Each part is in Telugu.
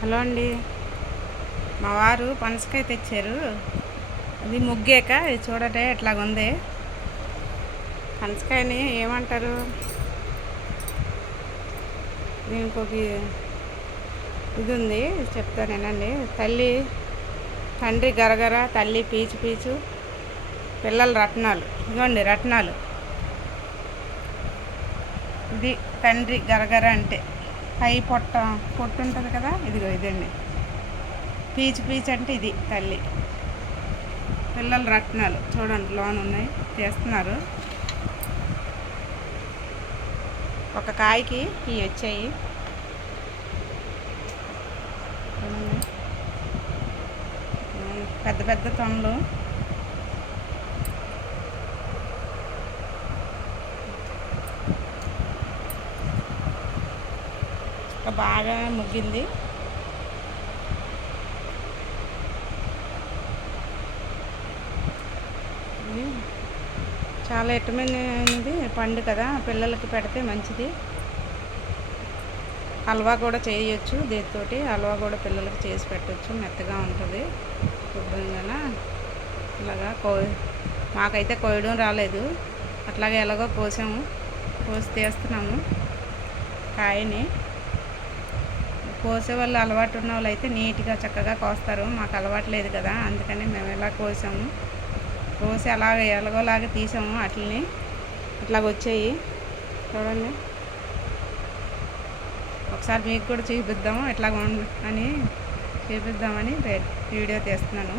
హలో అండి. మా వారు పనసకాయ తెచ్చారు. అది ముగ్గేక ఇది చూడటే ఎట్లాగుంది. పనసకాయని ఏమంటారు, దీనికి ఒక ఇది ఉంది, చెప్తాను వినండి. తండ్రి గరగర, తల్లి పీచు పీచు, పిల్లల రత్నాలు. ఇదిగోండి రత్నాలు. ఇది తండ్రి గరగర అంటే పై పొట్టు ఉంటుంది కదా, ఇదిగో ఇదండి. పీచు పీచు అంటే ఇది తల్లి. పిల్లల రత్నాలు చూడండి లోన్ ఉన్నాయి, తీస్తున్నారు. ఒక కాయకి ఇవి వచ్చాయి. పెద్ద పెద్ద తొనలు. బాగా ముగ్గింది. చాలా ఇష్టమైనది పండు కదా, పిల్లలకి పెడితే మంచిది. హల్వా కూడా చేయొచ్చు, దీంతోటి హల్వా కూడా పిల్లలకి చేసి పెట్టవచ్చు. మెత్తగా ఉంటుంది శుభ్రంగా. ఇలాగా మాకైతే కోయడం రాలేదు, అట్లాగే ఎలాగో కోసాము. కోసి తీస్తున్నాము కాయని. కోసే వాళ్ళు అలవాటు ఉన్న వాళ్ళు అయితే నీట్గా చక్కగా కోస్తారు. మాకు అలవాటు లేదు కదా, అందుకని మేము ఇలా కోసాము. కోసి అలాగే ఎలాగోలాగా తీసాము. అట్లాగ వచ్చాయి చూడండి. ఒకసారి మీకు కూడా చూపిద్దాము అని చూపిద్దామని వీడియో తీస్తున్నాను.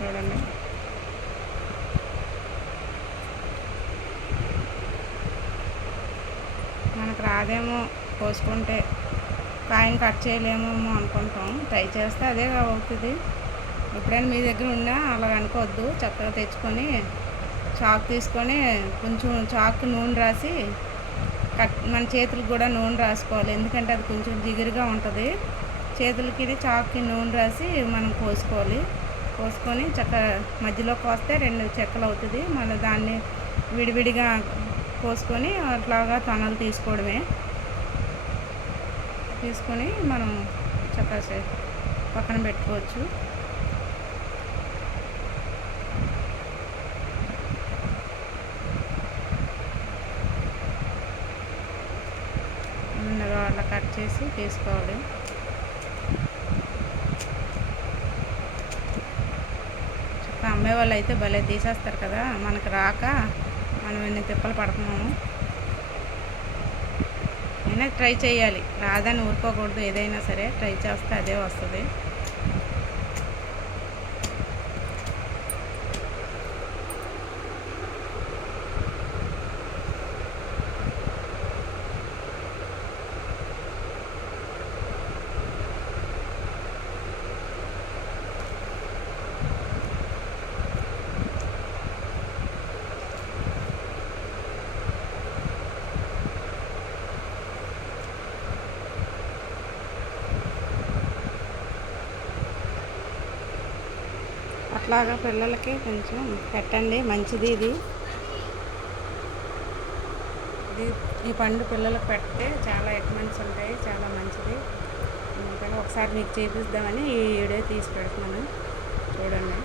చూడండి. మనకు రాదేమో కోసుకుంటే, కాయని కట్ చేయలేమేమో అనుకుంటాం. ట్రై చేస్తే అదే అవుతుంది. ఎప్పుడైనా మీ దగ్గర ఉన్నా అలాగ అనుకోవద్దు. చక్కగా తెచ్చుకొని చాకు తీసుకొని కొంచెం చాకు నూనె రాసి మన చేతులకు కూడా నూనె రాసుకోవాలి. ఎందుకంటే అది కొంచెం జిగురుగా ఉంటుంది. చేతులకి చాకుకి నూనె రాసి మనం కోసుకొని చక్కగా మధ్యలో కోస్తే 2 చెక్కలు అవుతుంది. మళ్ళీ దాన్ని విడివిడిగా కోసుకొని అట్లాగా తొనలు తీసుకొని మనం చక్కగా పక్కన పెట్టుకోవచ్చు. ముందుగా అట్లా కట్ చేసి తీసుకోవాలి. చక్కగా అమ్మే వాళ్ళు అయితే భలే తీసేస్తారు కదా, మనకు రాక మనం ఎన్ని తిప్పలు పడుతున్నాము. అయినా ట్రై చేయాలి, రాదని ఊరుకోకూడదు. ఏదైనా సరే ట్రై చేస్తే అదే వస్తుంది. అట్లాగా పిల్లలకి కొంచెం పెట్టండి, మంచిది ఇది. ఈ పండు పిల్లలకు పెడితే చాలా విటమిన్స్ ఉంటాయి, చాలా మంచిది. అందుకని ఒకసారి మీకు చూపిద్దామని ఈ వీడియో తీసి పెడుతున్నాను. చూడండి.